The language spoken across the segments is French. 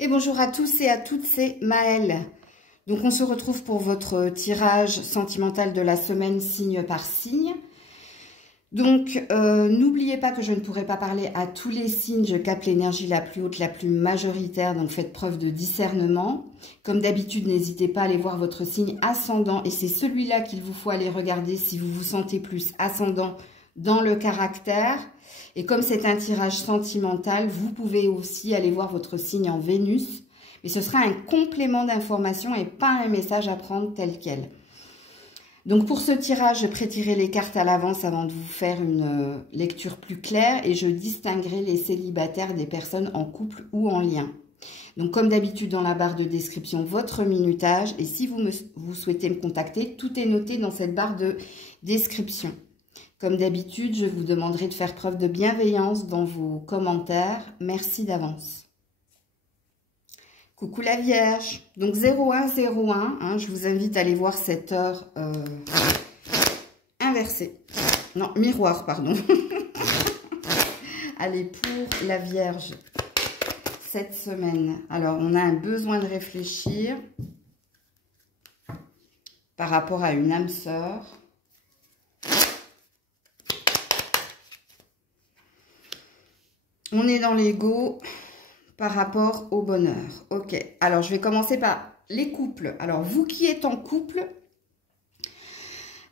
Et bonjour à tous et à toutes, c'est Maëlle. Donc on se retrouve pour votre tirage sentimental de la semaine signe par signe. Donc n'oubliez pas que je ne pourrai pas parler à tous les signes, je capte l'énergie la plus haute, la plus majoritaire, donc faites preuve de discernement. Comme d'habitude, n'hésitez pas à aller voir votre signe ascendant et c'est celui-là qu'il vous faut aller regarder si vous vous sentez plus ascendant dans le caractère. Et comme c'est un tirage sentimental, vous pouvez aussi aller voir votre signe en Vénus. Mais ce sera un complément d'information et pas un message à prendre tel quel. Donc pour ce tirage, je prétirerai les cartes à l'avance avant de vous faire une lecture plus claire. Et je distinguerai les célibataires des personnes en couple ou en lien. Donc comme d'habitude dans la barre de description, votre minutage. Et si vous souhaitez me contacter, tout est noté dans cette barre de description. Comme d'habitude, je vous demanderai de faire preuve de bienveillance dans vos commentaires. Merci d'avance. Coucou la Vierge. Donc 0101, hein, je vous invite à aller voir cette heure inversée. Non, miroir, pardon. Allez, pour la Vierge, cette semaine. Alors, on a un besoin de réfléchir par rapport à une âme sœur. On est dans l'ego par rapport au bonheur. Ok, alors je vais commencer par les couples. Alors, vous qui êtes en couple,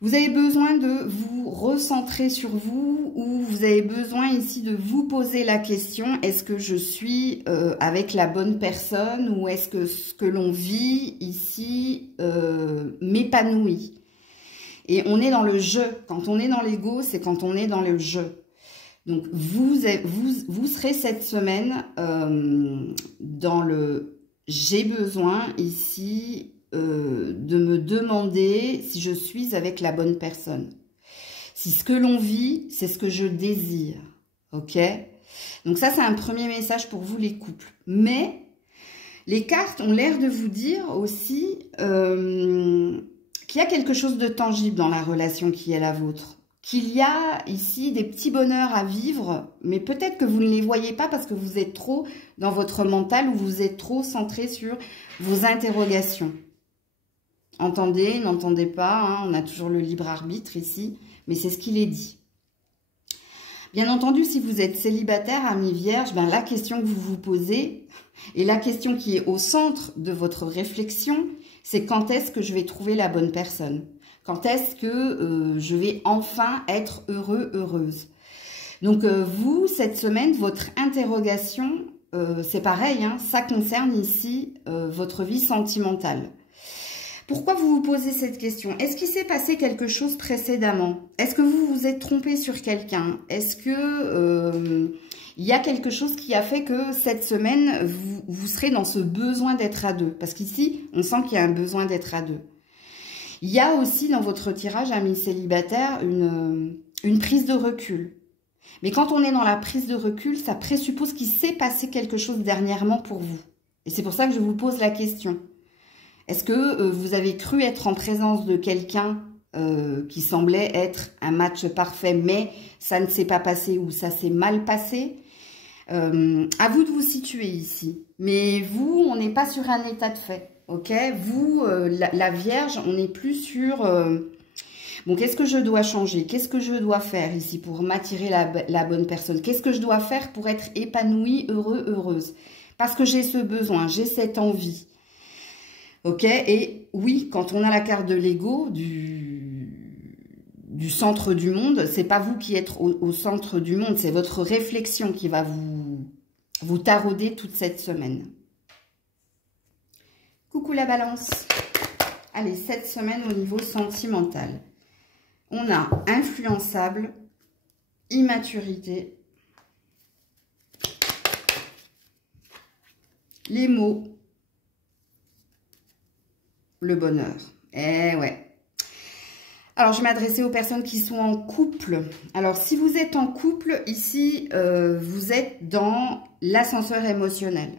vous avez besoin de vous recentrer sur vous ou vous avez besoin ici de vous poser la question, est-ce que je suis avec la bonne personne ou est-ce que ce que l'on vit ici m'épanouit? Et on est dans le jeu. Quand on est dans l'ego, c'est quand on est dans le jeu. Donc, vous serez cette semaine dans le « j'ai besoin » ici de me demander si je suis avec la bonne personne. Si ce que l'on vit, c'est ce que je désire. Ok? Donc ça, c'est un premier message pour vous les couples. Mais les cartes ont l'air de vous dire aussi qu'il y a quelque chose de tangible dans la relation qui est la vôtre. Qu'il y a ici des petits bonheurs à vivre, mais peut-être que vous ne les voyez pas parce que vous êtes trop dans votre mental ou vous êtes trop centré sur vos interrogations. Entendez, n'entendez pas, hein, on a toujours le libre arbitre ici, mais c'est ce qu'il est dit. Bien entendu, si vous êtes célibataire, ami vierge, ben la question que vous vous posez, et la question qui est au centre de votre réflexion, c'est quand est-ce que je vais trouver la bonne personne ? Quand est-ce que je vais enfin être heureux, heureuse? Donc vous, cette semaine, votre interrogation, c'est pareil, hein, ça concerne ici votre vie sentimentale. Pourquoi vous vous posez cette question? Est-ce qu'il s'est passé quelque chose précédemment? Est-ce que vous vous êtes trompé sur quelqu'un? Est-ce que il y a quelque chose qui a fait que cette semaine, vous serez dans ce besoin d'être à deux? Parce qu'ici, on sent qu'il y a un besoin d'être à deux. Il y a aussi dans votre tirage, amis célibataires, une prise de recul. Mais quand on est dans la prise de recul, ça présuppose qu'il s'est passé quelque chose dernièrement pour vous. Et c'est pour ça que je vous pose la question. Est-ce que vous avez cru être en présence de quelqu'un qui semblait être un match parfait, mais ça ne s'est pas passé ou ça s'est mal passé? À vous de vous situer ici. Mais vous, on n'est pas sur un état de fait. Ok, vous, la Vierge, on n'est plus sur... bon, qu'est-ce que je dois changer? Qu'est-ce que je dois faire ici pour m'attirer la bonne personne? Qu'est-ce que je dois faire pour être épanouie, heureux, heureuse? Parce que j'ai ce besoin, j'ai cette envie. Ok, et oui, quand on a la carte de l'ego, du centre du monde, c'est pas vous qui êtes au centre du monde, c'est votre réflexion qui va vous tarauder toute cette semaine. Coucou la Balance. Allez, cette semaine au niveau sentimental. On a influençable, immaturité, les mots, le bonheur. Eh ouais. Alors, je vais m'adresser aux personnes qui sont en couple. Alors, si vous êtes en couple, ici, vous êtes dans l'ascenseur émotionnel.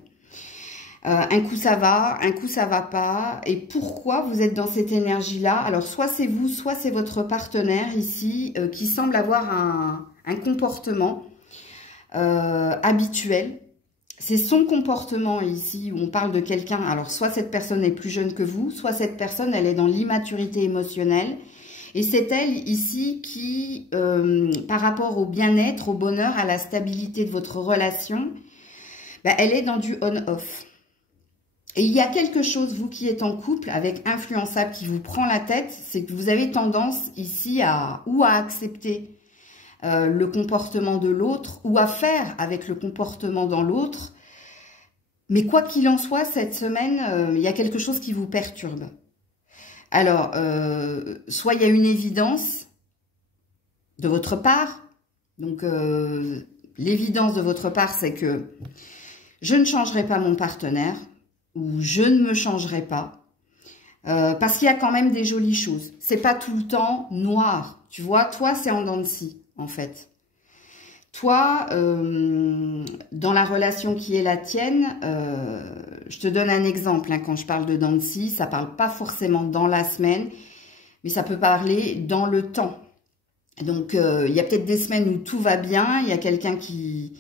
Un coup ça va, un coup ça va pas. Et pourquoi vous êtes dans cette énergie-là? Alors soit c'est vous, soit c'est votre partenaire ici qui semble avoir un comportement habituel c'est son comportement ici, où on parle de quelqu'un, alors soit cette personne est plus jeune que vous, soit cette personne, elle est dans l'immaturité émotionnelle, et c'est elle ici qui, par rapport au bien-être, au bonheur, à la stabilité de votre relation, ben, elle est dans du on-off. Et il y a quelque chose, vous qui êtes en couple, avec influençable qui vous prend la tête, c'est que vous avez tendance ici à accepter le comportement de l'autre, ou à faire avec le comportement dans l'autre. Mais quoi qu'il en soit, cette semaine, il y a quelque chose qui vous perturbe. Alors, soit il y a une évidence de votre part. Donc, l'évidence de votre part, c'est que je ne changerai pas mon partenaire, ou je ne me changerai pas. Parce qu'il y a quand même des jolies choses. C'est pas tout le temps noir. Tu vois, toi, c'est en dents de scie, en fait. Toi, dans la relation qui est la tienne, je te donne un exemple. Hein, quand je parle de dents de scie, ça parle pas forcément dans la semaine, mais ça peut parler dans le temps. Donc, il y a peut-être des semaines où tout va bien. Il y a quelqu'un qui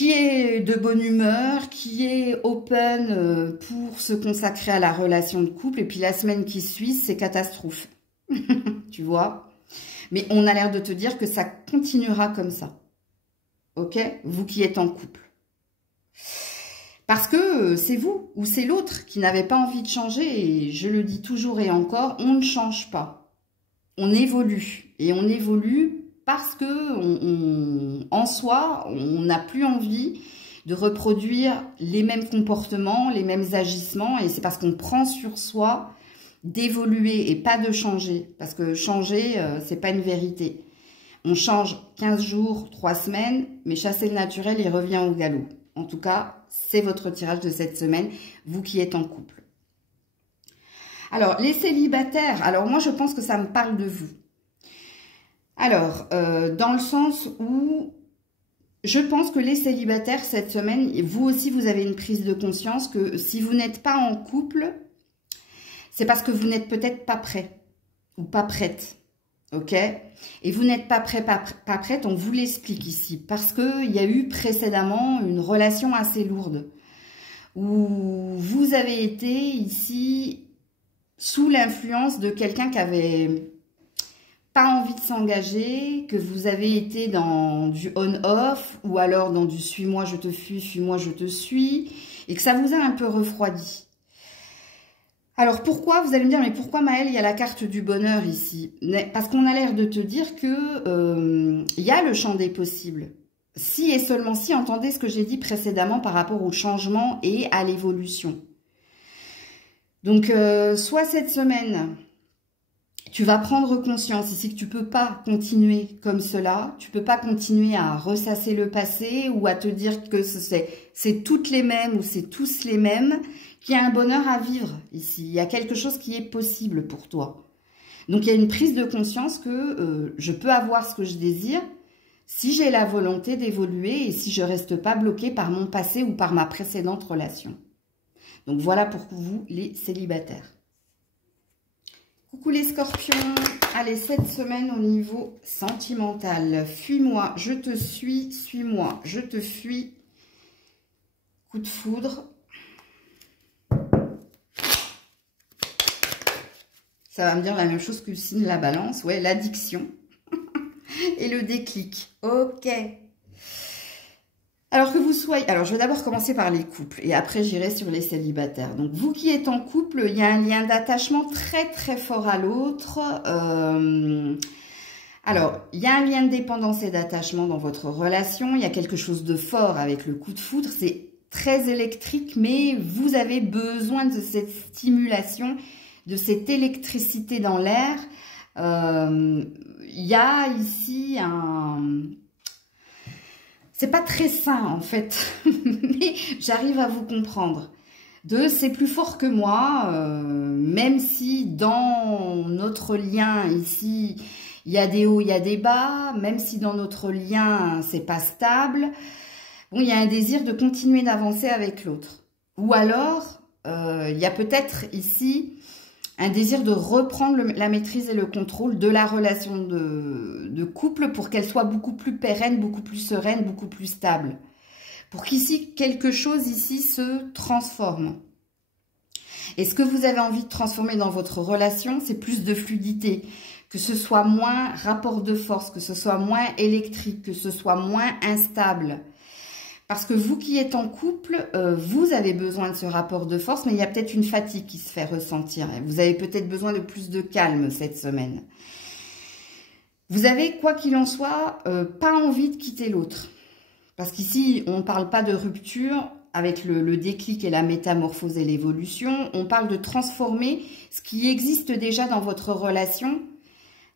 est de bonne humeur, qui est open pour se consacrer à la relation de couple. Et puis la semaine qui suit, c'est catastrophe. Tu vois? Mais on a l'air de te dire que ça continuera comme ça. Ok? Vous qui êtes en couple. Parce que c'est vous ou c'est l'autre qui n'avait pas envie de changer. Et je le dis toujours et encore, on ne change pas. On évolue. Et on évolue parce que en soi, on n'a plus envie de reproduire les mêmes comportements, les mêmes agissements. Et c'est parce qu'on prend sur soi d'évoluer et pas de changer. Parce que changer, c'est pas une vérité. On change 15 jours, 3 semaines, mais chasser le naturel, il revient au galop. En tout cas, c'est votre tirage de cette semaine, vous qui êtes en couple. Alors, les célibataires, alors moi je pense que ça me parle de vous. Alors, dans le sens où je pense que les célibataires, cette semaine, vous aussi, vous avez une prise de conscience que si vous n'êtes pas en couple, c'est parce que vous n'êtes peut-être pas prêt ou pas prête. Ok? Et vous n'êtes pas prêt, pas prête, on vous l'explique ici. Parce qu'il y a eu précédemment une relation assez lourde. Où vous avez été ici sous l'influence de quelqu'un qui avait pas envie de s'engager, que vous avez été dans du on-off, ou alors dans du suis-moi, je te fuis, fuis-moi, je te suis, et que ça vous a un peu refroidi. Alors pourquoi, vous allez me dire, mais pourquoi Maëlle, il y a la carte du bonheur ici? Parce qu'on a l'air de te dire que il y a le champ des possibles. Si et seulement si, entendez ce que j'ai dit précédemment par rapport au changement et à l'évolution. Donc, soit cette semaine, tu vas prendre conscience ici que tu peux pas continuer comme cela, tu peux pas continuer à ressasser le passé ou à te dire que c'est toutes les mêmes ou c'est tous les mêmes, qu'il y a un bonheur à vivre ici. Il y a quelque chose qui est possible pour toi. Donc, il y a une prise de conscience que je peux avoir ce que je désire si j'ai la volonté d'évoluer et si je reste pas bloquée par mon passé ou par ma précédente relation. Donc, voilà pour vous, les célibataires. Coucou les scorpions. Allez, cette semaine au niveau sentimental. Fuis-moi, je te suis, suis-moi, je te fuis. Coup de foudre. Ça va me dire la même chose que le signe de la balance. Ouais, l'addiction. Et le déclic. Ok. Alors que vous soyez... Alors, je vais d'abord commencer par les couples. Et après, j'irai sur les célibataires. Donc, vous qui êtes en couple, il y a un lien d'attachement très, très fort à l'autre. Alors, il y a un lien de dépendance et d'attachement dans votre relation. Il y a quelque chose de fort avec le coup de foudre. C'est très électrique, mais vous avez besoin de cette stimulation, de cette électricité dans l'air. Il y a ici un... C'est pas très sain en fait, mais j'arrive à vous comprendre. C'est plus fort que moi, même si dans notre lien ici, il y a des hauts, il y a des bas, même si dans notre lien, c'est pas stable, bon, il y a un désir de continuer d'avancer avec l'autre. Ou alors, il y a peut-être ici un désir de reprendre la maîtrise et le contrôle de la relation de couple pour qu'elle soit beaucoup plus pérenne, beaucoup plus sereine, beaucoup plus stable. pour qu'ici, quelque chose ici se transforme. Et ce que vous avez envie de transformer dans votre relation, c'est plus de fluidité, que ce soit moins rapport de force, que ce soit moins électrique, que ce soit moins instable. Parce que vous qui êtes en couple, vous avez besoin de ce rapport de force, mais il y a peut-être une fatigue qui se fait ressentir. Vous avez peut-être besoin de plus de calme cette semaine. Vous avez, quoi qu'il en soit, pas envie de quitter l'autre. Parce qu'ici, on ne parle pas de rupture avec le déclic et la métamorphose et l'évolution. On parle de transformer ce qui existe déjà dans votre relation,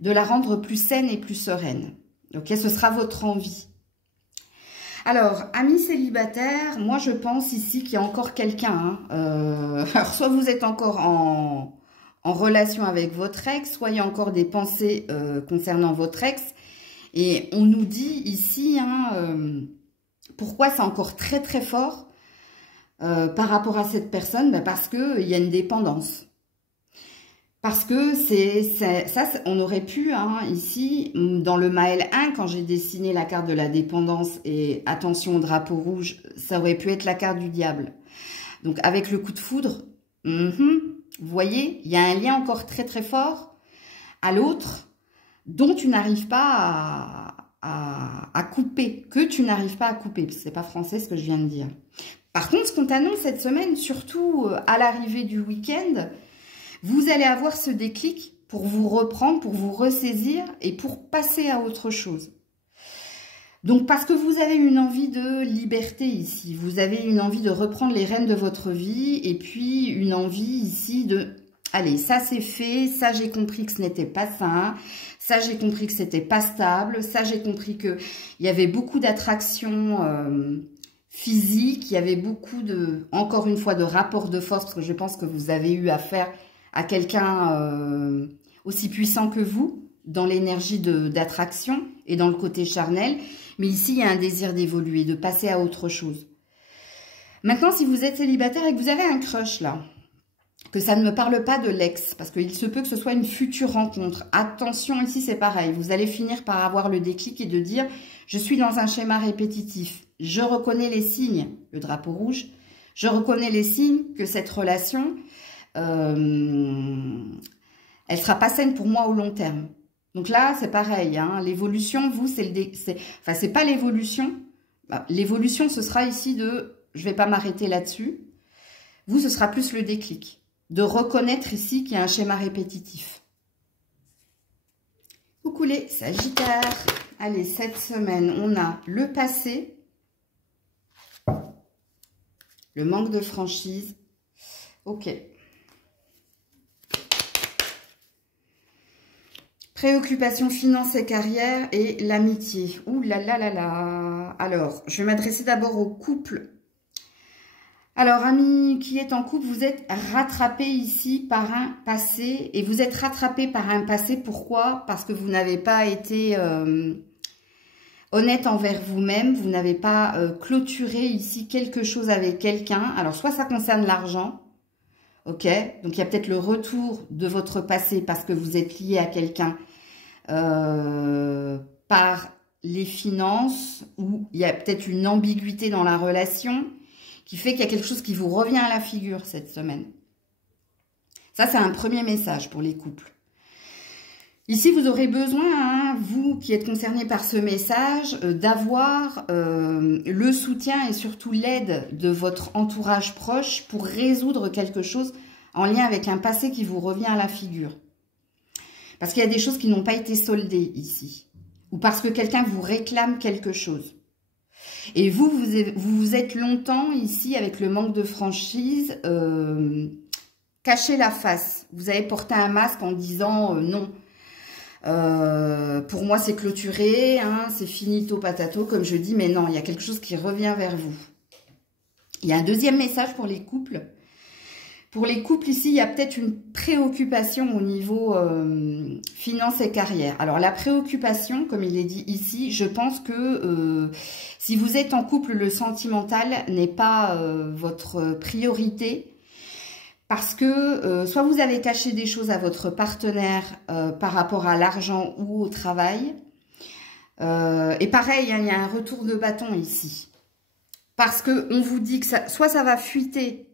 de la rendre plus saine et plus sereine. Ok, ce sera votre envie. Alors, amis célibataires, moi je pense ici qu'il y a encore quelqu'un. Alors, soit vous êtes encore en relation avec votre ex, soit il y a encore des pensées concernant votre ex. Et on nous dit ici, pourquoi c'est encore très très fort par rapport à cette personne, parce qu'il y a une dépendance. Parce que ça, on aurait pu, ici, dans le Maël 1, quand j'ai dessiné la carte de la dépendance, et attention au drapeau rouge, ça aurait pu être la carte du diable. Donc, avec le coup de foudre, vous voyez, il y a un lien encore très très fort à l'autre, dont tu n'arrives pas à couper, que tu n'arrives pas à couper, parce que c'est pas français ce que je viens de dire. Par contre, ce qu'on t'annonce cette semaine, surtout à l'arrivée du week-end, vous allez avoir ce déclic pour vous reprendre, pour vous ressaisir et pour passer à autre chose. Donc, parce que vous avez une envie de liberté ici, vous avez une envie de reprendre les rênes de votre vie et puis une envie ici de... Allez, ça c'est fait, ça j'ai compris que ce n'était pas sain, ça j'ai compris que c'était pas stable, ça j'ai compris qu'il y avait beaucoup d'attraction physique, il y avait beaucoup de, encore une fois, de rapports de force, parce que je pense que vous avez eu affaire à quelqu'un aussi puissant que vous, dans l'énergie d'attraction et dans le côté charnel. Mais ici, il y a un désir d'évoluer, de passer à autre chose. Maintenant, si vous êtes célibataire et que vous avez un crush là, que ça ne me parle pas de l'ex, parce qu'il se peut que ce soit une future rencontre. Attention, ici c'est pareil, vous allez finir par avoir le déclic et de dire « je suis dans un schéma répétitif, je reconnais les signes », le drapeau rouge, « je reconnais les signes que cette relation, elle sera pas saine pour moi au long terme ». Donc là, c'est pareil, l'évolution, vous, c'est pas l'évolution. L'évolution, ce sera ici de « je vais pas m'arrêter là-dessus ». Vous, ce sera plus le déclic. De reconnaître ici qu'il y a un schéma répétitif. Coucou les Sagittaires. Allez, cette semaine, on a le passé, le manque de franchise. Ok. Préoccupation, finance et carrière et l'amitié. Ouh là là là là. Alors, je vais m'adresser d'abord au couple. Alors, amis qui est en couple, vous êtes rattrapé ici par un passé. Et vous êtes rattrapé par un passé, pourquoi? Parce que vous n'avez pas été honnête envers vous-même. Vous n'avez pas clôturé ici quelque chose avec quelqu'un. Alors, soit ça concerne l'argent. Ok, donc il y a peut-être le retour de votre passé parce que vous êtes lié à quelqu'un par les finances, ou il y a peut-être une ambiguïté dans la relation qui fait qu'il y a quelque chose qui vous revient à la figure cette semaine. Ça, c'est un premier message pour les couples. Ici, vous aurez besoin, vous qui êtes concerné par ce message, d'avoir le soutien et surtout l'aide de votre entourage proche pour résoudre quelque chose en lien avec un passé qui vous revient à la figure. Parce qu'il y a des choses qui n'ont pas été soldées ici. Ou parce que quelqu'un vous réclame quelque chose. Et vous vous êtes longtemps ici, avec le manque de franchise, caché la face. Vous avez porté un masque en disant non. Pour moi, c'est clôturé, c'est finito patato, comme je dis, mais non, il y a quelque chose qui revient vers vous. Il y a un deuxième message pour les couples. Pour les couples, ici, il y a peut-être une préoccupation au niveau finance et carrière. Alors, la préoccupation, comme il est dit ici, je pense que si vous êtes en couple, le sentimental n'est pas votre priorité. Parce que soit vous avez caché des choses à votre partenaire par rapport à l'argent ou au travail. Et pareil, il y a un retour de bâton ici. Parce qu'on vous dit que soit ça va fuiter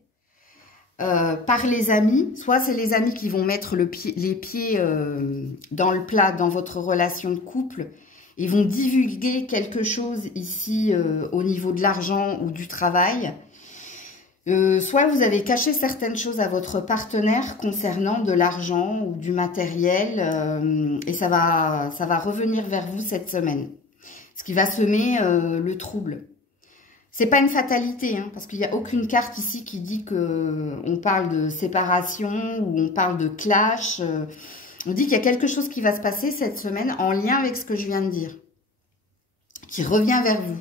par les amis, soit c'est les amis qui vont mettre les pieds dans le plat dans votre relation de couple. Ils vont divulguer quelque chose ici au niveau de l'argent ou du travail. Soit vous avez caché certaines choses à votre partenaire concernant de l'argent ou du matériel et ça va revenir vers vous cette semaine. Ce qui va semer le trouble. C'est pas une fatalité, hein, parce qu'il n'y a aucune carte ici qui dit que on parle de séparation ou on parle de clash. On dit qu'il y a quelque chose qui va se passer cette semaine en lien avec ce que je viens de dire, qui revient vers vous.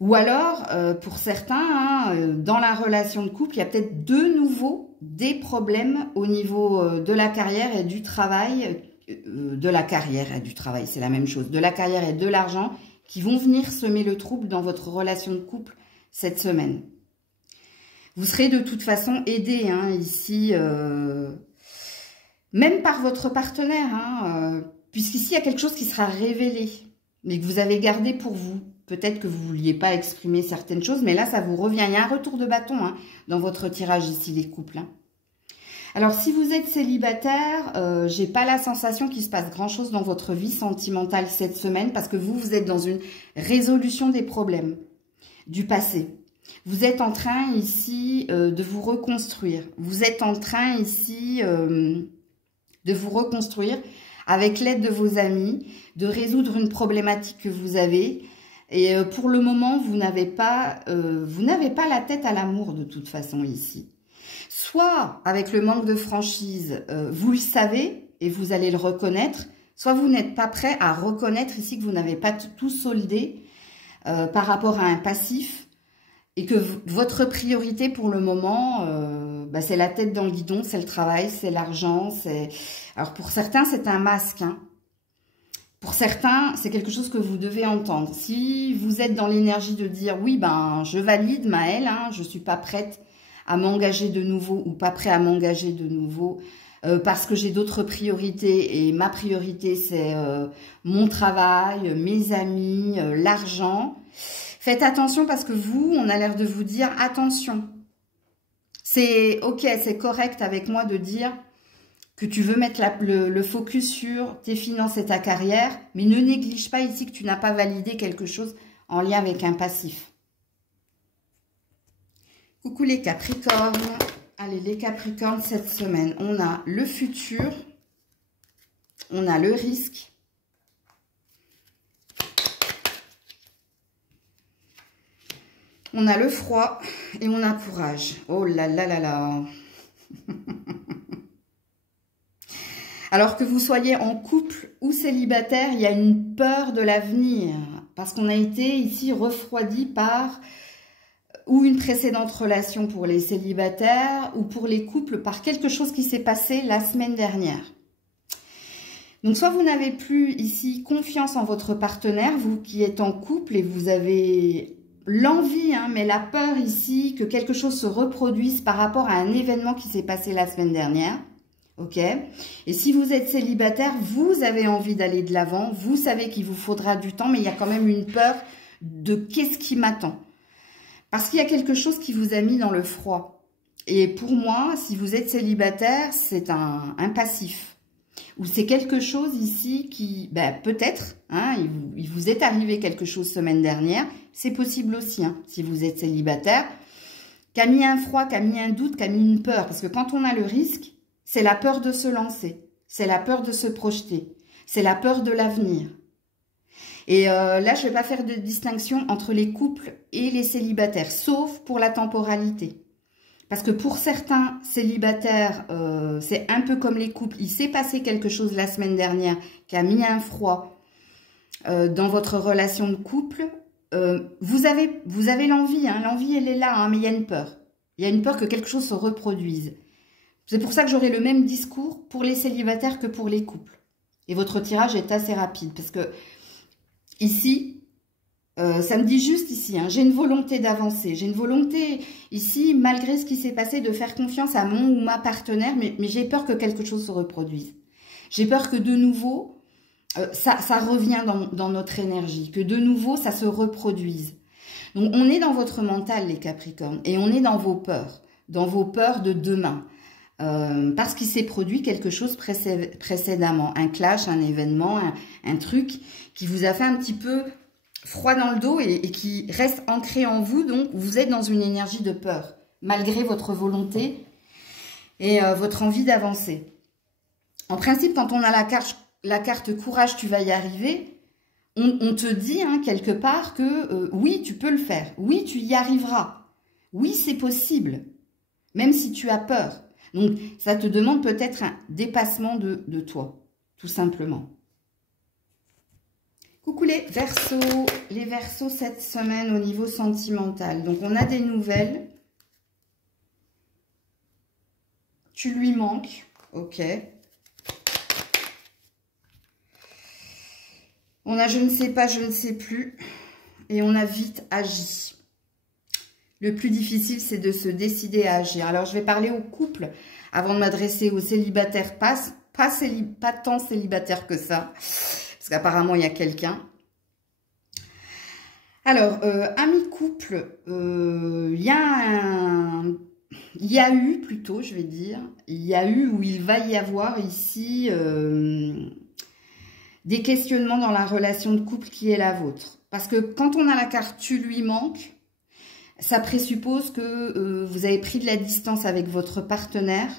Ou alors, pour certains, hein, dans la relation de couple, il y a peut-être de nouveau des problèmes au niveau de la carrière et du travail, de la carrière et du travail, c'est la même chose, de la carrière et de l'argent, qui vont venir semer le trouble dans votre relation de couple cette semaine. Vous serez de toute façon aidé hein, ici, même par votre partenaire, hein, puisqu'ici il y a quelque chose qui sera révélé, mais que vous avez gardé pour vous. Peut-être que vous ne vouliez pas exprimer certaines choses, mais là ça vous revient. Il y a un retour de bâton hein, dans votre tirage ici, les couples. Hein. Alors, si vous êtes célibataire, j'ai pas la sensation qu'il se passe grand-chose dans votre vie sentimentale cette semaine parce que vous êtes dans une résolution des problèmes du passé. Vous êtes en train ici de vous reconstruire. Vous êtes en train ici de vous reconstruire avec l'aide de vos amis, de résoudre une problématique que vous avez. Et pour le moment, vous n'avez pas la tête à l'amour de toute façon ici. Soit, avec le manque de franchise, vous le savez et vous allez le reconnaître, soit vous n'êtes pas prêt à reconnaître ici que vous n'avez pas tout soldé par rapport à un passif et que votre priorité pour le moment, c'est la tête dans le guidon, c'est le travail, c'est l'argent. Alors pour certains, c'est un masque. Hein. Pour certains, c'est quelque chose que vous devez entendre. Si vous êtes dans l'énergie de dire « Oui, je valide Maëlle, hein, je ne suis pas prête à m'engager de nouveau ou pas prêt à m'engager de nouveau parce que j'ai d'autres priorités et ma priorité c'est mon travail, mes amis, l'argent. Faites attention parce que vous, on a l'air de vous dire attention. C'est ok, c'est correct avec moi de dire que tu veux mettre le focus sur tes finances et ta carrière, mais ne néglige pas ici que tu n'as pas validé quelque chose en lien avec un passif. Coucou les Capricornes. Allez, les Capricornes, cette semaine, on a le futur, on a le risque, on a le froid et on a courage. Oh là là là là. Alors que vous soyez en couple ou célibataire, il y a une peur de l'avenir parce qu'on a été ici refroidi par ou une précédente relation pour les célibataires ou pour les couples par quelque chose qui s'est passé la semaine dernière. Donc soit vous n'avez plus ici confiance en votre partenaire, vous qui êtes en couple et vous avez l'envie, hein, mais la peur ici que quelque chose se reproduise par rapport à un événement qui s'est passé la semaine dernière. Ok. Et si vous êtes célibataire, vous avez envie d'aller de l'avant, vous savez qu'il vous faudra du temps, mais il y a quand même une peur de qu'est-ce qui m'attend. Parce qu'il y a quelque chose qui vous a mis dans le froid. Et pour moi, si vous êtes célibataire, c'est un passif. Ou c'est quelque chose ici qui, peut-être, hein, il vous est arrivé quelque chose semaine dernière. C'est possible aussi, hein, si vous êtes célibataire, qui a mis un froid, qui a mis un doute, qui a mis une peur. Parce que quand on a le risque, c'est la peur de se lancer. C'est la peur de se projeter. C'est la peur de l'avenir. Et là, je ne vais pas faire de distinction entre les couples et les célibataires, sauf pour la temporalité. Parce que pour certains célibataires, c'est un peu comme les couples. Il s'est passé quelque chose la semaine dernière qui a mis un froid dans votre relation de couple. Vous avez l'envie, hein, l'envie elle est là, hein, mais il y a une peur. Il y a une peur que quelque chose se reproduise. C'est pour ça que j'aurai le même discours pour les célibataires que pour les couples. Et votre tirage est assez rapide parce que ici, ça me dit juste ici, hein, j'ai une volonté d'avancer, j'ai une volonté ici, malgré ce qui s'est passé, de faire confiance à mon ou ma partenaire, mais j'ai peur que quelque chose se reproduise. J'ai peur que de nouveau, ça revient dans notre énergie, que de nouveau, ça se reproduise. Donc, on est dans votre mental, les Capricornes, et on est dans vos peurs de demain. Parce qu'il s'est produit quelque chose précédemment, un clash, un événement, un truc qui vous a fait un petit peu froid dans le dos et qui reste ancré en vous. Donc, vous êtes dans une énergie de peur, malgré votre volonté et votre envie d'avancer. En principe, quand on a la carte courage, tu vas y arriver, on te dit hein, quelque part que oui, tu peux le faire, oui, tu y arriveras, oui, c'est possible, même si tu as peur. Donc, ça te demande peut-être un dépassement de toi, tout simplement. Coucou les Verseaux. Les Verseaux cette semaine au niveau sentimental. Donc, on a des nouvelles. Tu lui manques. Ok. On a je ne sais pas, je ne sais plus. Et on a vite agi. Le plus difficile, c'est de se décider à agir. Alors, je vais parler au couple avant de m'adresser aux célibataires. Pas tant célibataires que ça. Parce qu'apparemment, il y a quelqu'un. Alors, amis couple, il y a eu plutôt, je vais dire, il y a eu ou il va y avoir ici des questionnements dans la relation de couple qui est la vôtre. Parce que quand on a la carte « tu lui manques », ça présuppose que vous avez pris de la distance avec votre partenaire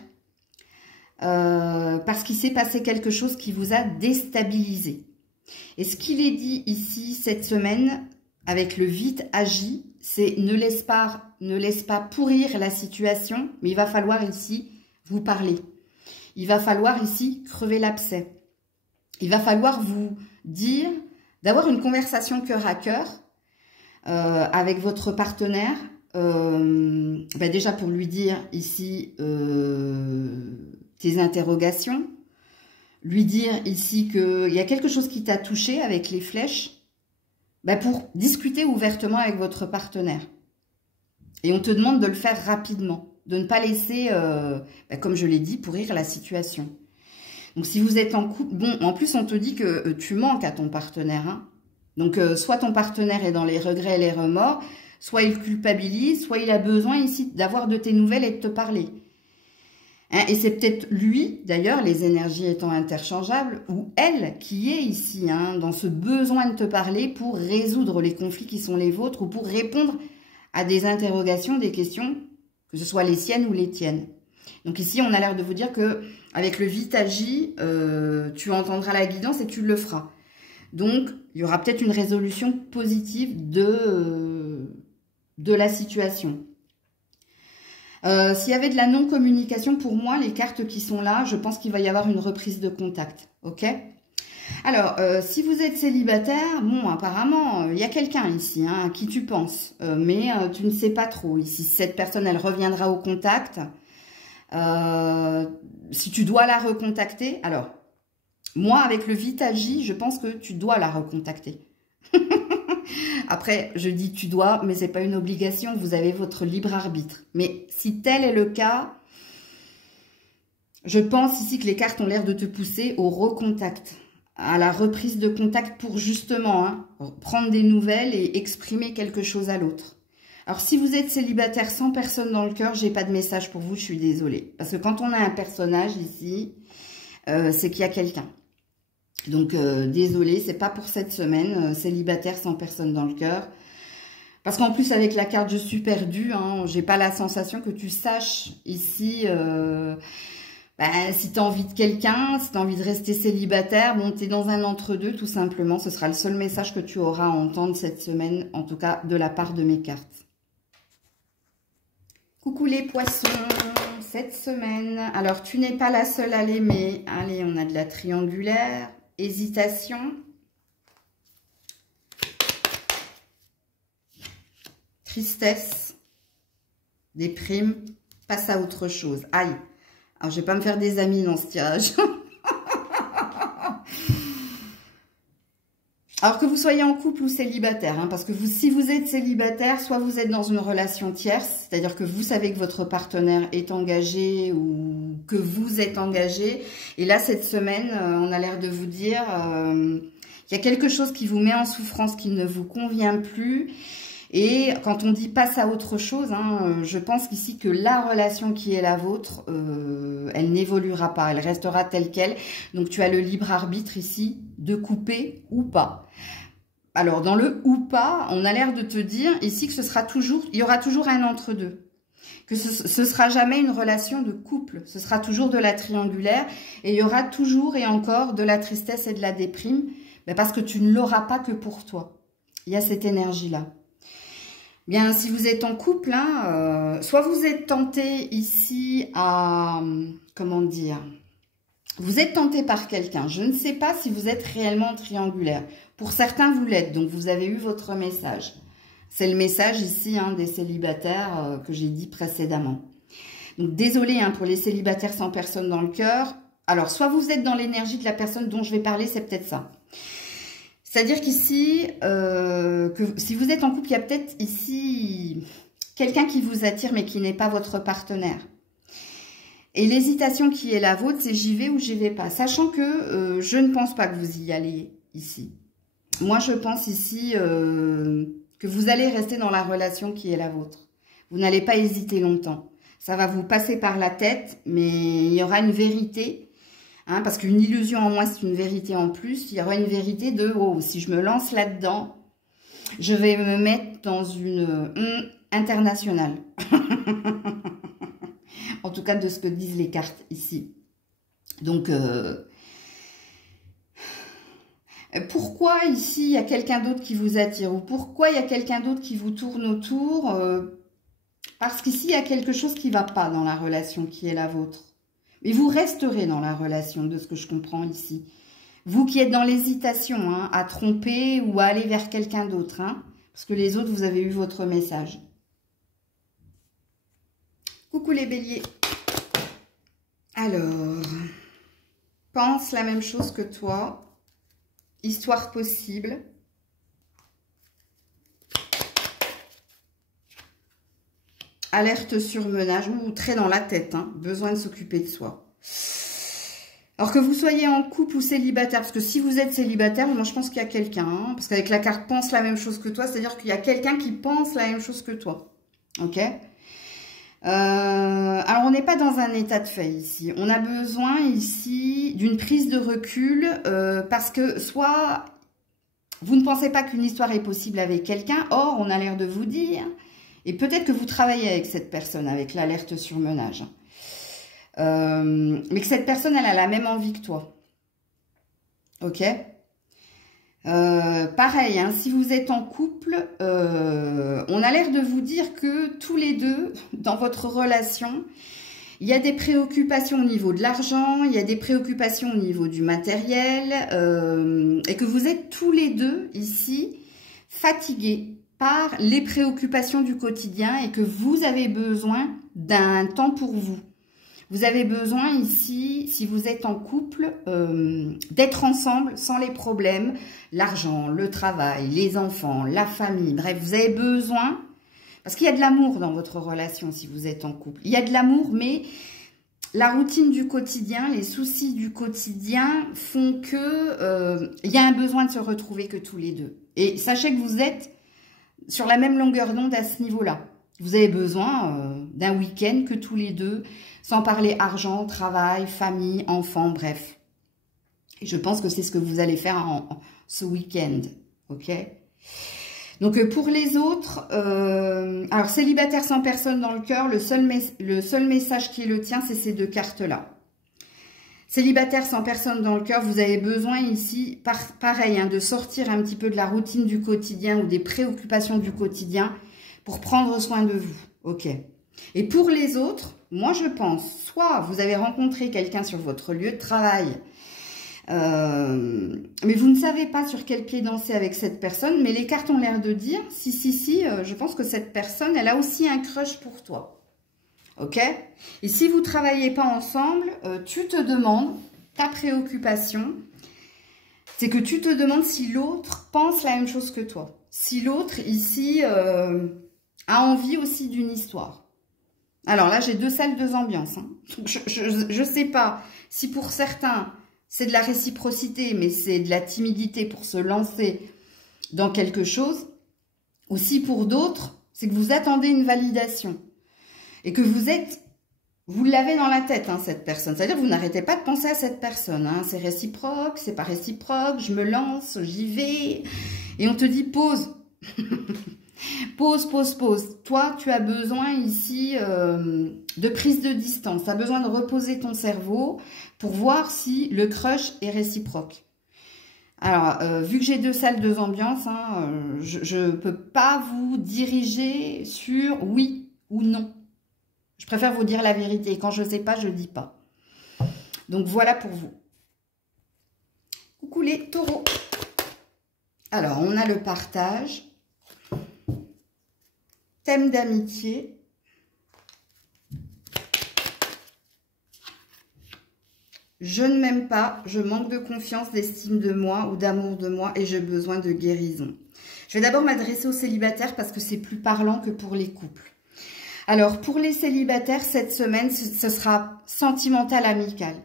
parce qu'il s'est passé quelque chose qui vous a déstabilisé. Et ce qu'il est dit ici cette semaine, avec le vite agi, c'est ne laisse pas pourrir la situation, mais il va falloir ici vous parler. Il va falloir ici crever l'abcès. Il va falloir vous dire, d'avoir une conversation cœur à cœur, avec votre partenaire, déjà pour lui dire ici tes interrogations, lui dire ici qu'il y a quelque chose qui t'a touché avec les flèches, pour discuter ouvertement avec votre partenaire. Et on te demande de le faire rapidement, de ne pas laisser, comme je l'ai dit, pourrir la situation. Donc si vous êtes en couple, bon, en plus on te dit que tu manques à ton partenaire, hein. Donc, soit ton partenaire est dans les regrets et les remords, soit il culpabilise, soit il a besoin ici d'avoir de tes nouvelles et de te parler. Hein, et c'est peut-être lui, d'ailleurs, les énergies étant interchangeables, ou elle qui est ici, hein, dans ce besoin de te parler pour résoudre les conflits qui sont les vôtres ou pour répondre à des interrogations, des questions, que ce soit les siennes ou les tiennes. Donc ici, on a l'air de vous dire que avec le vite agi, tu entendras la guidance et tu le feras. Donc, il y aura peut-être une résolution positive de la situation. S'il y avait de la non-communication, pour moi, les cartes qui sont là, je pense qu'il va y avoir une reprise de contact. Ok ? Alors, si vous êtes célibataire, bon, apparemment, il y a quelqu'un ici hein, à qui tu penses. Mais tu ne sais pas trop. Ici, cette personne, elle reviendra au contact. Si tu dois la recontacter, alors... Moi, avec le vite agi, je pense que tu dois la recontacter. Après, je dis tu dois, mais ce n'est pas une obligation. Vous avez votre libre arbitre. Mais si tel est le cas, je pense ici que les cartes ont l'air de te pousser au recontact, à la reprise de contact pour justement prendre des nouvelles et exprimer quelque chose à l'autre. Alors, si vous êtes célibataire sans personne dans le cœur, j'ai pas de message pour vous, je suis désolée. Parce que quand on a un personnage ici, c'est qu'il y a quelqu'un. Donc, désolée, c'est pas pour cette semaine, célibataire sans personne dans le cœur. Parce qu'en plus, avec la carte « Je suis perdue hein, », j'ai pas la sensation que tu saches ici, si tu as envie de quelqu'un, si tu as envie de rester célibataire, bon, tu es dans un entre-deux, tout simplement. Ce sera le seul message que tu auras à entendre cette semaine, en tout cas de la part de mes cartes. Coucou les poissons, cette semaine. Alors, tu n'es pas la seule à l'aimer. Allez, on a de la triangulaire. Hésitation, tristesse, déprime, passe à autre chose. Aïe, alors je vais pas me faire des amis dans ce tirage. Alors que vous soyez en couple ou célibataire, hein, parce que si vous êtes célibataire, soit vous êtes dans une relation tierce, c'est-à-dire que vous savez que votre partenaire est engagé ou que vous êtes engagé. Et là, cette semaine, on a l'air de vous dire qu'il y a quelque chose qui vous met en souffrance, qui ne vous convient plus. Et quand on dit passe à autre chose, hein, je pense qu'ici que la relation qui est la vôtre, elle n'évoluera pas, elle restera telle qu'elle. Donc tu as le libre arbitre ici de couper ou pas. Alors dans le ou pas, on a l'air de te dire ici que ce sera toujours, il y aura toujours un entre-deux. Que ce sera jamais une relation de couple, ce sera toujours de la triangulaire et il y aura toujours et encore de la tristesse et de la déprime, parce que tu ne l'auras pas que pour toi. Il y a cette énergie-là. Bien, si vous êtes en couple, hein, soit vous êtes tenté ici à, comment dire, vous êtes tenté par quelqu'un. Je ne sais pas si vous êtes réellement triangulaire. Pour certains, vous l'êtes, donc vous avez eu votre message. C'est le message ici hein, des célibataires que j'ai dit précédemment. Donc, désolé hein, pour les célibataires sans personne dans le cœur. Alors, soit vous êtes dans l'énergie de la personne dont je vais parler, c'est peut-être ça. C'est-à-dire qu'ici, si vous êtes en couple, il y a peut-être ici quelqu'un qui vous attire, mais qui n'est pas votre partenaire. Et l'hésitation qui est la vôtre, c'est j'y vais ou j'y vais pas. Sachant que je ne pense pas que vous y allez ici. Moi, je pense ici que vous allez rester dans la relation qui est la vôtre. Vous n'allez pas hésiter longtemps. Ça va vous passer par la tête, mais il y aura une vérité. Hein, parce qu'une illusion en moins, c'est une vérité en plus. Il y aura une vérité de, oh, si je me lance là-dedans, je vais me mettre dans une internationale. En tout cas, de ce que disent les cartes ici. Donc, pourquoi ici, il y a quelqu'un d'autre qui vous attire? Ou pourquoi il y a quelqu'un d'autre qui vous tourne autour? Parce qu'ici, il y a quelque chose qui ne va pas dans la relation qui est la vôtre. Mais vous resterez dans la relation, de ce que je comprends ici. Vous qui êtes dans l'hésitation, hein, à tromper ou à aller vers quelqu'un d'autre. Hein, parce que les autres, vous avez eu votre message. Coucou les béliers. Alors, pense la même chose que toi. Histoire possible. Alerte surmenage ou trait dans la tête, hein, besoin de s'occuper de soi. Alors que vous soyez en couple ou célibataire, parce que si vous êtes célibataire, moi je pense qu'il y a quelqu'un, hein, parce qu'avec la carte pense la même chose que toi, c'est-à-dire qu'il y a quelqu'un qui pense la même chose que toi. Ok? Alors on n'est pas dans un état de fait ici. On a besoin ici d'une prise de recul parce que soit vous ne pensez pas qu'une histoire est possible avec quelqu'un, or on a l'air de vous dire... Et peut-être que vous travaillez avec cette personne, avec l'alerte surmenage. Mais que cette personne, elle a la même envie que toi. Ok? Pareil, hein, si vous êtes en couple, on a l'air de vous dire que tous les deux, dans votre relation, il y a des préoccupations au niveau de l'argent, il y a des préoccupations au niveau du matériel, et que vous êtes tous les deux ici fatigués par les préoccupations du quotidien et que vous avez besoin d'un temps pour vous. Vous avez besoin ici, si vous êtes en couple, d'être ensemble sans les problèmes, l'argent, le travail, les enfants, la famille. Bref, vous avez besoin, parce qu'il y a de l'amour dans votre relation si vous êtes en couple. Il y a de l'amour, mais la routine du quotidien, les soucis du quotidien font que il y a un besoin de se retrouver que tous les deux. Et sachez que vous êtes sur la même longueur d'onde à ce niveau-là. Vous avez besoin d'un week-end que tous les deux, sans parler argent, travail, famille, enfants, bref. Et je pense que c'est ce que vous allez faire ce week-end, ok? Donc pour les autres, alors célibataire sans personne dans le cœur, le seul message qui est le tien, c'est ces deux cartes-là. Célibataire sans personne dans le cœur, vous avez besoin ici, pareil, hein, de sortir un petit peu de la routine du quotidien ou des préoccupations du quotidien pour prendre soin de vous. Ok. Et pour les autres, moi je pense, soit vous avez rencontré quelqu'un sur votre lieu de travail, mais vous ne savez pas sur quel pied danser avec cette personne, mais les cartes ont l'air de dire, si, je pense que cette personne, elle a aussi un crush pour toi. Ok? Et si vous ne travaillez pas ensemble, tu te demandes, ta préoccupation, c'est que tu te demandes si l'autre pense la même chose que toi. Si l'autre, ici, a envie aussi d'une histoire. Alors là, j'ai deux salles, deux ambiances. Hein. Donc je ne sais pas si pour certains, c'est de la réciprocité, mais c'est de la timidité pour se lancer dans quelque chose. Aussi pour d'autres, c'est que vous attendez une validation. Et que vous l'avez dans la tête, hein, cette personne. C'est-à-dire que vous n'arrêtez pas de penser à cette personne. Hein. C'est réciproque, c'est pas réciproque, je me lance, j'y vais. Et on te dit pause. Pause, pause, pause. Toi, tu as besoin ici de prise de distance. Tu as besoin de reposer ton cerveau pour voir si le crush est réciproque. Alors, vu que j'ai 2 salles, 2 ambiances, hein, je ne peux pas vous diriger sur oui ou non. Je préfère vous dire la vérité. Quand je ne sais pas, je ne dis pas. Donc, voilà pour vous. Coucou les taureaux. Alors, on a le partage. Thème d'amitié. Je ne m'aime pas, je manque de confiance, d'estime de moi ou d'amour de moi et j'ai besoin de guérison. Je vais d'abord m'adresser aux célibataires parce que c'est plus parlant que pour les couples. Alors, pour les célibataires, cette semaine, ce sera sentimental amical.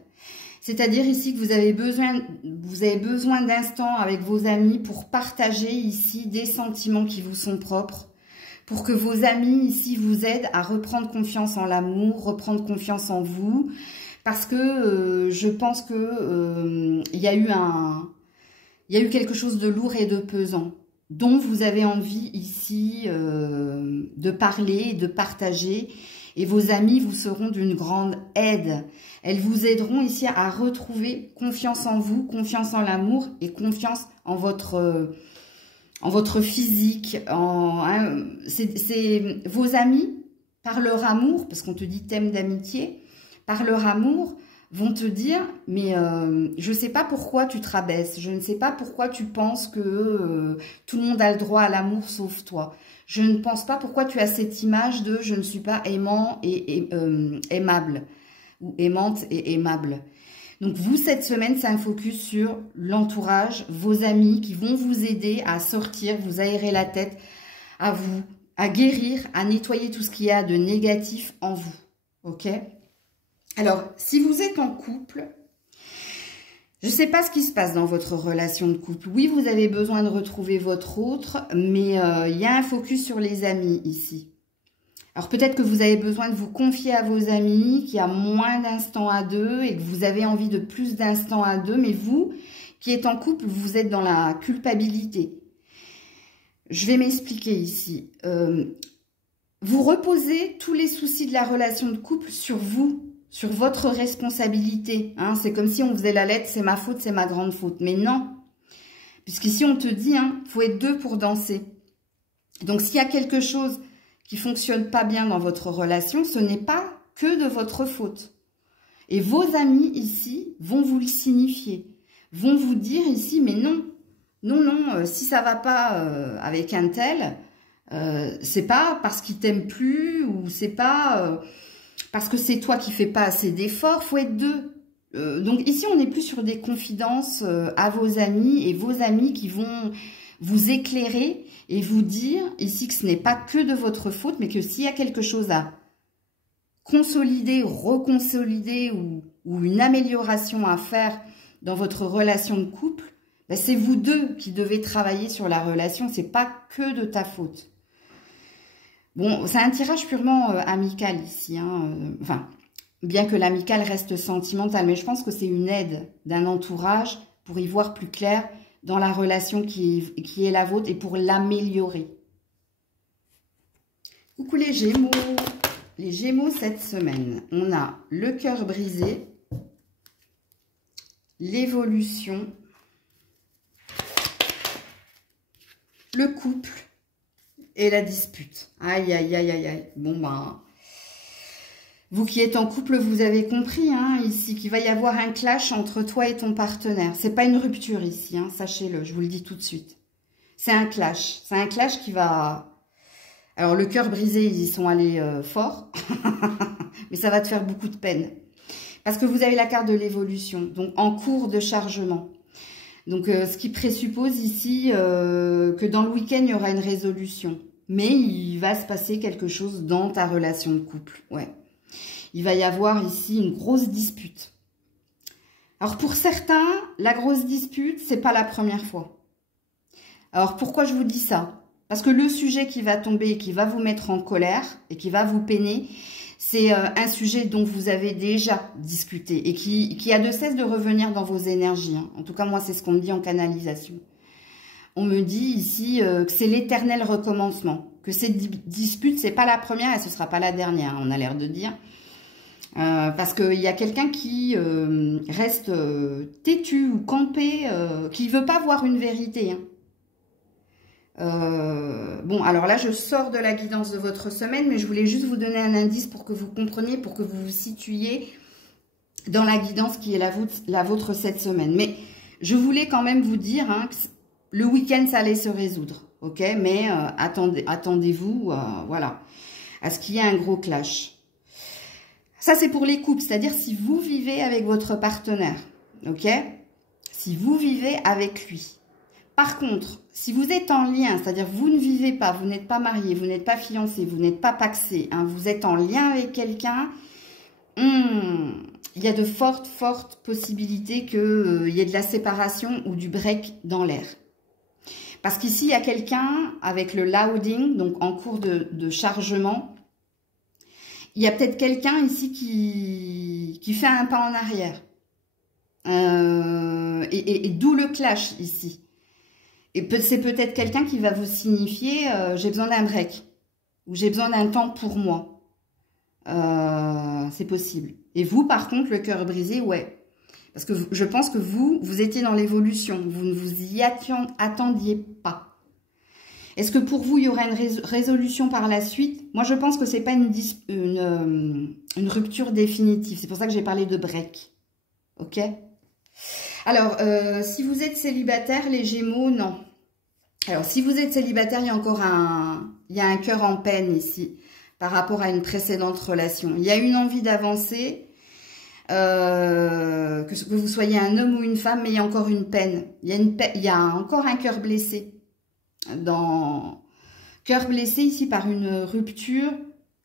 C'est-à-dire ici que vous avez besoin d'instants avec vos amis pour partager ici des sentiments qui vous sont propres. Pour que vos amis ici vous aident à reprendre confiance en l'amour, reprendre confiance en vous. Parce que je pense que il y a eu quelque chose de lourd et de pesant dont vous avez envie ici de parler, de partager. Et vos amis vous seront d'une grande aide. Elles vous aideront ici à retrouver confiance en vous, confiance en l'amour et confiance en votre physique. C'est vos amis, par leur amour, parce qu'on te dit thème d'amitié, par leur amour, vont te dire, mais je ne sais pas pourquoi tu te rabaisses, je ne sais pas pourquoi tu penses que tout le monde a le droit à l'amour sauf toi. Je ne pense pas pourquoi tu as cette image de je ne suis pas aimant et aimable, ou aimante et aimable. Donc vous, cette semaine, c'est un focus sur l'entourage, vos amis qui vont vous aider à sortir, vous aérer la tête, à guérir, à nettoyer tout ce qu'il y a de négatif en vous. Ok ? Alors, si vous êtes en couple, je ne sais pas ce qui se passe dans votre relation de couple. Oui, vous avez besoin de retrouver votre autre, mais il y a un focus sur les amis ici. Alors, peut-être que vous avez besoin de vous confier à vos amis, qu'il y a moins d'instants à deux et que vous avez envie de plus d'instants à deux, mais vous, qui êtes en couple, vous êtes dans la culpabilité. Je vais m'expliquer ici. Vous reposez tous les soucis de la relation de couple sur vous, sur votre responsabilité. Hein, c'est comme si on faisait la lettre, c'est ma faute, c'est ma grande faute. Mais non, puisqu'ici on te dit, hein, faut être deux pour danser. Donc s'il y a quelque chose qui fonctionne pas bien dans votre relation, ce n'est pas que de votre faute. Et vos amis ici vont vous le signifier, vont vous dire ici, mais non, non, non, si ça va pas avec un tel, c'est pas parce qu'il t'aime plus ou c'est pas parce que c'est toi qui fais pas assez d'efforts, faut être deux. Donc ici, on n'est plus sur des confidences à vos amis et vos amis qui vont vous éclairer et vous dire ici que ce n'est pas que de votre faute, mais que s'il y a quelque chose à consolider, reconsolider ou une amélioration à faire dans votre relation de couple, ben c'est vous deux qui devez travailler sur la relation, c'est pas que de ta faute. Bon, c'est un tirage purement amical ici, hein, enfin, bien que l'amical reste sentimental, mais je pense que c'est une aide d'un entourage pour y voir plus clair dans la relation qui est la vôtre et pour l'améliorer. Coucou les Gémeaux. Les Gémeaux cette semaine, on a le cœur brisé, l'évolution, le couple et la dispute. Aïe, aïe, aïe, aïe, aïe. Bon, ben, vous qui êtes en couple, vous avez compris, hein, ici, qu'il va y avoir un clash entre toi et ton partenaire. C'est pas une rupture ici, hein, sachez-le, je vous le dis tout de suite. C'est un clash. C'est un clash qui va... Alors, le cœur brisé, ils y sont allés fort, mais ça va te faire beaucoup de peine. Parce que vous avez la carte de l'évolution, donc en cours de chargement. Donc, ce qui présuppose ici que dans le week-end, il y aura une résolution. Mais il va se passer quelque chose dans ta relation de couple. Ouais. Il va y avoir ici une grosse dispute. Alors, pour certains, la grosse dispute, c'est pas la première fois. Alors, pourquoi je vous dis ça? Parce que le sujet qui va tomber, qui va vous mettre en colère et qui va vous peiner, c'est un sujet dont vous avez déjà discuté et qui a de cesse de revenir dans vos énergies. Hein. En tout cas, moi, c'est ce qu'on me dit en canalisation. On me dit ici que c'est l'éternel recommencement, que cette dispute, c'est pas la première et ce sera pas la dernière, on a l'air de dire. Parce qu'il y a quelqu'un qui reste têtu ou campé, qui veut pas voir une vérité. Hein. Bon, alors là, je sors de la guidance de votre semaine, mais je voulais juste vous donner un indice pour que vous compreniez, pour que vous vous situiez dans la guidance qui est la vôtre cette semaine. Mais je voulais quand même vous dire hein, que le week-end, ça allait se résoudre, ok? Mais attendez-vous, voilà, à ce qu'il y ait un gros clash. Ça, c'est pour les couples, c'est-à-dire si vous vivez avec votre partenaire, ok? Si vous vivez avec lui. Par contre, si vous êtes en lien, c'est-à-dire vous ne vivez pas, vous n'êtes pas marié, vous n'êtes pas fiancé, vous n'êtes pas pacsé, hein, vous êtes en lien avec quelqu'un, il y a de fortes possibilités qu'il y ait de la séparation ou du break dans l'air. Parce qu'ici, il y a quelqu'un avec le loading, donc en cours de chargement, il y a peut-être quelqu'un ici qui fait un pas en arrière. Et d'où le clash ici. Et c'est peut-être quelqu'un qui va vous signifier j'ai besoin d'un break ou j'ai besoin d'un temps pour moi. C'est possible. Et vous, par contre, le cœur brisé, ouais. Parce que je pense que vous étiez dans l'évolution. Vous ne vous y attendiez pas. Est-ce que pour vous, il y aura une résolution par la suite? Moi, je pense que ce n'est pas une rupture définitive. C'est pour ça que j'ai parlé de break. Ok? Alors, si vous êtes célibataire, les Gémeaux, non. Alors, si vous êtes célibataire, il y a encore un cœur en peine ici par rapport à une précédente relation. Il y a une envie d'avancer, que vous soyez un homme ou une femme, mais il y a encore une peine. Il y a encore un cœur blessé. Cœur blessé ici par une rupture,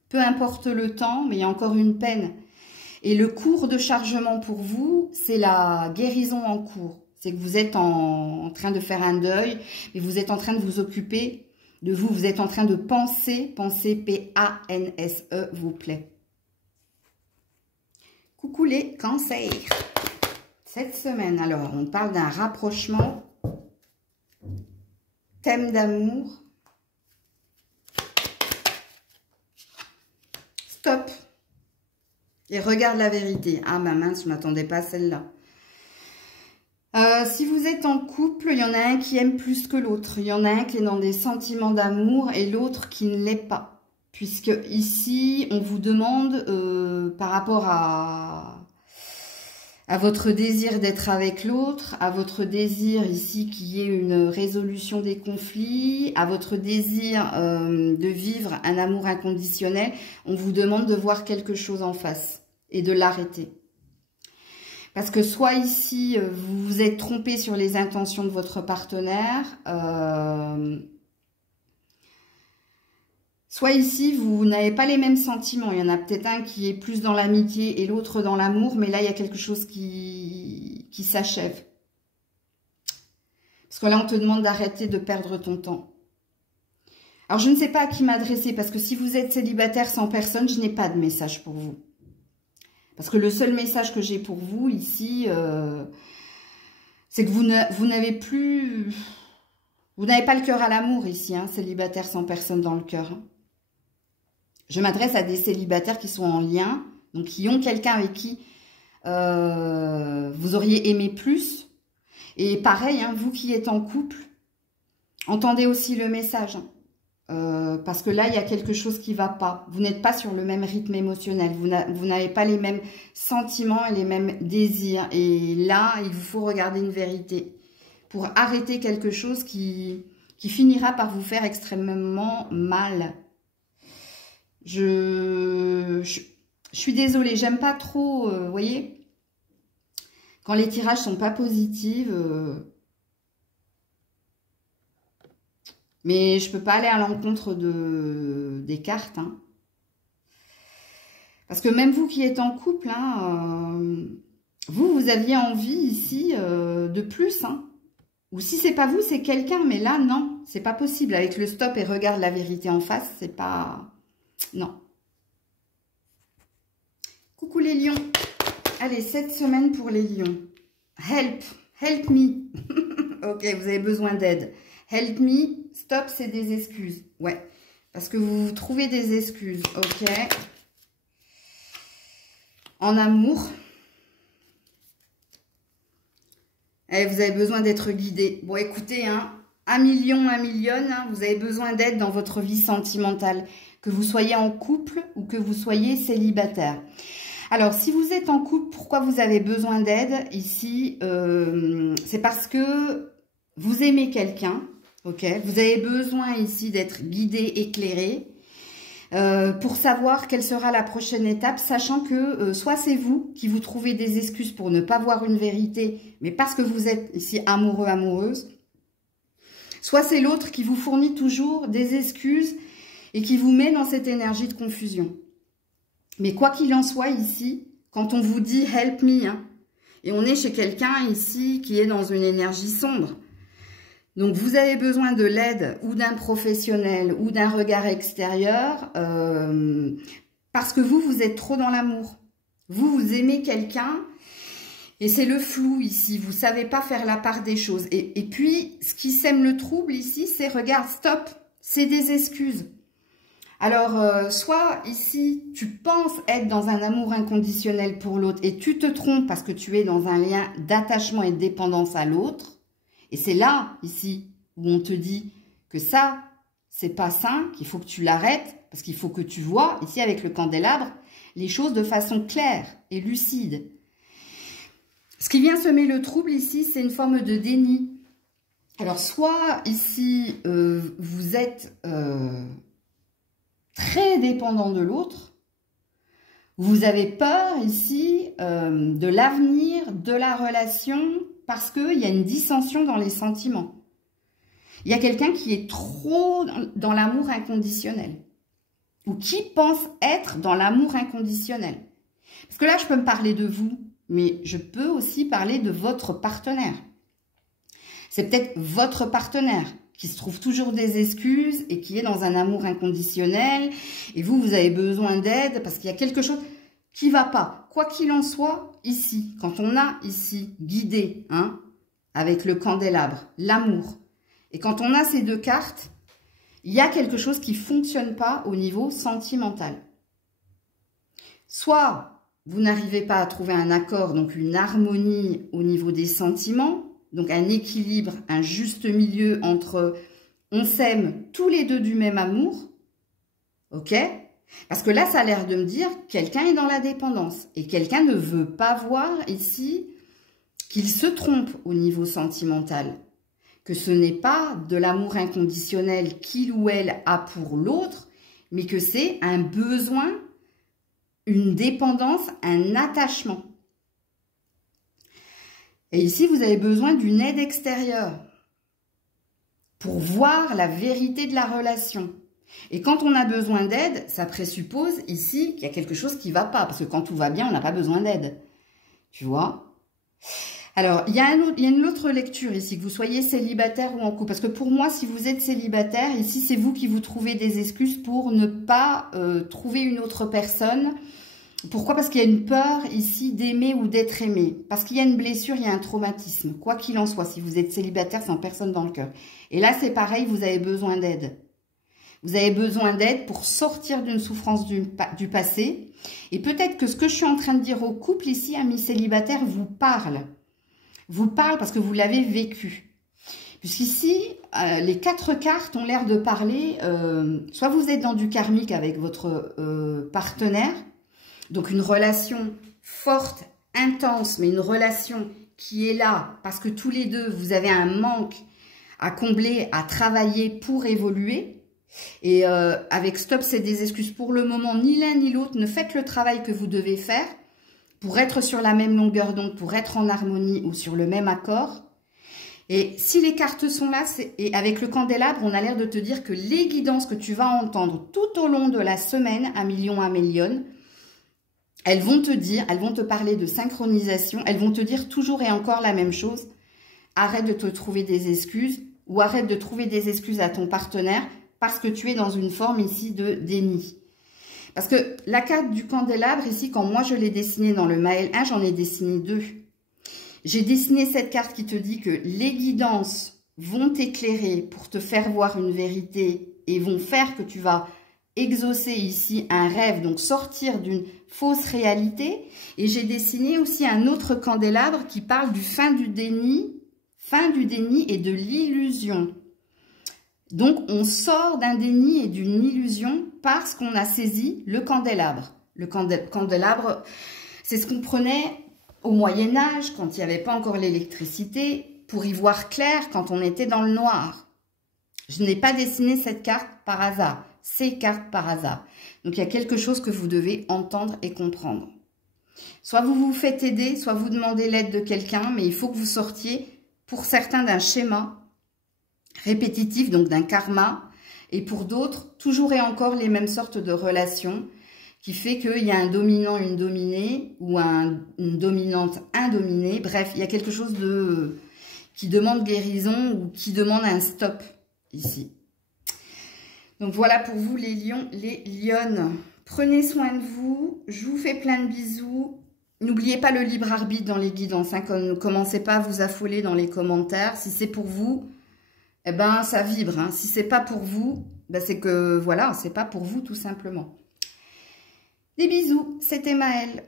peu importe le temps, mais il y a encore une peine. Et le cours de chargement pour vous, c'est la guérison en cours. C'est que vous êtes en train de faire un deuil, mais vous êtes en train de vous occuper de vous. Vous êtes en train de penser P-A-N-S-E, vous plaît. Coucou les cancers. Cette semaine, alors, on parle d'un rapprochement, thème d'amour. Stop. Et regarde la vérité. Ah, ma mince, je ne m'attendais pas à celle-là. Si vous êtes en couple, il y en a un qui aime plus que l'autre. Il y en a un qui est dans des sentiments d'amour et l'autre qui ne l'est pas. Puisque ici, on vous demande, par rapport à votre désir d'être avec l'autre, à votre désir ici qu'il y ait une résolution des conflits, à votre désir de vivre un amour inconditionnel, on vous demande de voir quelque chose en face et de l'arrêter. Parce que soit ici, vous vous êtes trompé sur les intentions de votre partenaire, soit ici, vous n'avez pas les mêmes sentiments. Il y en a peut-être un qui est plus dans l'amitié et l'autre dans l'amour, mais là, il y a quelque chose qui s'achève. Parce que là, on te demande d'arrêter de perdre ton temps. Alors, je ne sais pas à qui m'adresser, parce que si vous êtes célibataire sans personne, je n'ai pas de message pour vous. Parce que le seul message que j'ai pour vous ici, c'est que vous n'avez plus... Vous n'avez pas le cœur à l'amour ici, hein, célibataire sans personne dans le cœur. Hein. Je m'adresse à des célibataires qui sont en lien, donc qui ont quelqu'un avec qui vous auriez aimé plus. Et pareil, hein, vous qui êtes en couple, entendez aussi le message. Hein. Parce que là, il y a quelque chose qui ne va pas. Vous n'êtes pas sur le même rythme émotionnel. Vous n'avez pas les mêmes sentiments et les mêmes désirs. Et là, il vous faut regarder une vérité pour arrêter quelque chose qui finira par vous faire extrêmement mal. Je suis désolée, j'aime pas trop, vous voyez, quand les tirages sont pas positifs... Mais je ne peux pas aller à l'encontre des cartes. Hein. Parce que même vous qui êtes en couple, hein, vous aviez envie ici de plus. Hein. Ou si c'est pas vous, c'est quelqu'un. Mais là, non, c'est pas possible. Avec le stop et regarde la vérité en face, c'est pas... Non. Coucou les lions. Allez, cette semaine pour les lions. Help. Help me. Ok, vous avez besoin d'aide. Help me. Stop, c'est des excuses. Ouais. Parce que vous trouvez des excuses. Ok. En amour. Et vous avez besoin d'être guidé. Bon, écoutez, hein, 1 million, hein, vous avez besoin d'aide dans votre vie sentimentale. Que vous soyez en couple ou que vous soyez célibataire. Alors, si vous êtes en couple, pourquoi vous avez besoin d'aide ici? C'est parce que vous aimez quelqu'un, ok? Vous avez besoin ici d'être guidé, éclairé, pour savoir quelle sera la prochaine étape, sachant que soit c'est vous qui vous trouvez des excuses pour ne pas voir une vérité, mais parce que vous êtes ici amoureux, amoureuse, soit c'est l'autre qui vous fournit toujours des excuses et qui vous met dans cette énergie de confusion. Mais quoi qu'il en soit ici, quand on vous dit « help me hein, », et on est chez quelqu'un ici qui est dans une énergie sombre, donc, vous avez besoin de l'aide ou d'un professionnel ou d'un regard extérieur parce que vous êtes trop dans l'amour. Vous aimez quelqu'un et c'est le flou ici. Vous ne savez pas faire la part des choses. Et puis, ce qui sème le trouble ici, c'est, regarde, stop, c'est des excuses. Alors, soit ici, tu penses être dans un amour inconditionnel pour l'autre et tu te trompes parce que tu es dans un lien d'attachement et de dépendance à l'autre. Et c'est là, ici, où on te dit que ça, c'est pas sain, qu'il faut que tu l'arrêtes, parce qu'il faut que tu vois, ici avec le candélabre, les choses de façon claire et lucide. Ce qui vient semer le trouble ici, c'est une forme de déni. Alors, soit ici, vous êtes très dépendant de l'autre, vous avez peur ici de l'avenir, de la relation, parce qu'il y a une dissension dans les sentiments. Il y a quelqu'un qui est trop dans l'amour inconditionnel. Ou qui pense être dans l'amour inconditionnel. Parce que là, je peux me parler de vous, mais je peux aussi parler de votre partenaire. C'est peut-être votre partenaire qui se trouve toujours des excuses et qui est dans un amour inconditionnel. Et vous avez besoin d'aide parce qu'il y a quelque chose qui ne va pas. Quoi qu'il en soit, ici, quand on a ici guidé, hein, avec le candélabre, l'amour, et quand on a ces deux cartes, il y a quelque chose qui ne fonctionne pas au niveau sentimental. Soit vous n'arrivez pas à trouver un accord, donc une harmonie au niveau des sentiments, donc un équilibre, un juste milieu entre on s'aime tous les deux du même amour, ok? Parce que là, ça a l'air de me dire quelqu'un est dans la dépendance et quelqu'un ne veut pas voir ici qu'il se trompe au niveau sentimental, que ce n'est pas de l'amour inconditionnel qu'il ou elle a pour l'autre, mais que c'est un besoin, une dépendance, un attachement. Et ici, vous avez besoin d'une aide extérieure pour voir la vérité de la relation. Et quand on a besoin d'aide, ça présuppose ici qu'il y a quelque chose qui ne va pas. Parce que quand tout va bien, on n'a pas besoin d'aide. Tu vois? Alors, il y a une autre lecture ici, que vous soyez célibataire ou en couple. Parce que pour moi, si vous êtes célibataire, ici, c'est vous qui vous trouvez des excuses pour ne pas trouver une autre personne. Pourquoi? Parce qu'il y a une peur ici d'aimer ou d'être aimé. Parce qu'il y a une blessure, il y a un traumatisme. Quoi qu'il en soit, si vous êtes célibataire, sans personne dans le cœur. Et là, c'est pareil, vous avez besoin d'aide. Vous avez besoin d'aide pour sortir d'une souffrance du passé. Et peut-être que ce que je suis en train de dire au couple ici, amis célibataires, vous parle. Vous parle parce que vous l'avez vécu. Puisqu'ici, les 4 cartes ont l'air de parler, soit vous êtes dans du karmique avec votre partenaire, donc une relation forte, intense, mais une relation qui est là parce que tous les deux, vous avez un manque à combler, à travailler pour évoluer. Et avec stop, c'est des excuses pour le moment, ni l'un ni l'autre. Ne faites le travail que vous devez faire pour être sur la même longueur d'onde, pour être en harmonie ou sur le même accord. Et si les cartes sont là, et avec le candélabre, on a l'air de te dire que les guidances que tu vas entendre tout au long de la semaine, 1 million, 1 million, elles vont te dire, elles vont te parler de synchronisation, elles vont te dire toujours et encore la même chose. arrête de te trouver des excuses ou arrête de trouver des excuses à ton partenaire parce que tu es dans une forme ici de déni. Parce que la carte du candélabre, ici, quand moi je l'ai dessinée dans le Maël 1, j'en ai dessiné 2. J'ai dessiné cette carte qui te dit que les guidances vont t'éclairer pour te faire voir une vérité et vont faire que tu vas exaucer ici un rêve, donc sortir d'une fausse réalité. Et j'ai dessiné aussi un autre candélabre qui parle du fin du déni et de l'illusion. Donc, on sort d'un déni et d'une illusion parce qu'on a saisi le candélabre. Le candélabre, c'est ce qu'on prenait au Moyen-Âge, quand il n'y avait pas encore l'électricité, pour y voir clair quand on était dans le noir. Je n'ai pas dessiné cette carte par hasard, ces cartes par hasard. Donc, il y a quelque chose que vous devez entendre et comprendre. Soit vous vous faites aider, soit vous demandez l'aide de quelqu'un, mais il faut que vous sortiez, pour certains, d'un schéma répétitif, donc d'un karma, et pour d'autres, toujours et encore les mêmes sortes de relations, qui fait qu'il y a un dominant, une dominée, ou une dominante, un dominé. Bref, il y a quelque chose qui demande guérison ou qui demande un stop ici. Donc voilà pour vous les lions, les lionnes. Prenez soin de vous, je vous fais plein de bisous. N'oubliez pas le libre arbitre dans les guidances, hein, ne commencez pas à vous affoler dans les commentaires. Si c'est pour vous, eh ben ça vibre. Hein. Si c'est pas pour vous, ben c'est que voilà, c'est pas pour vous tout simplement. Des bisous, c'était Maëlle.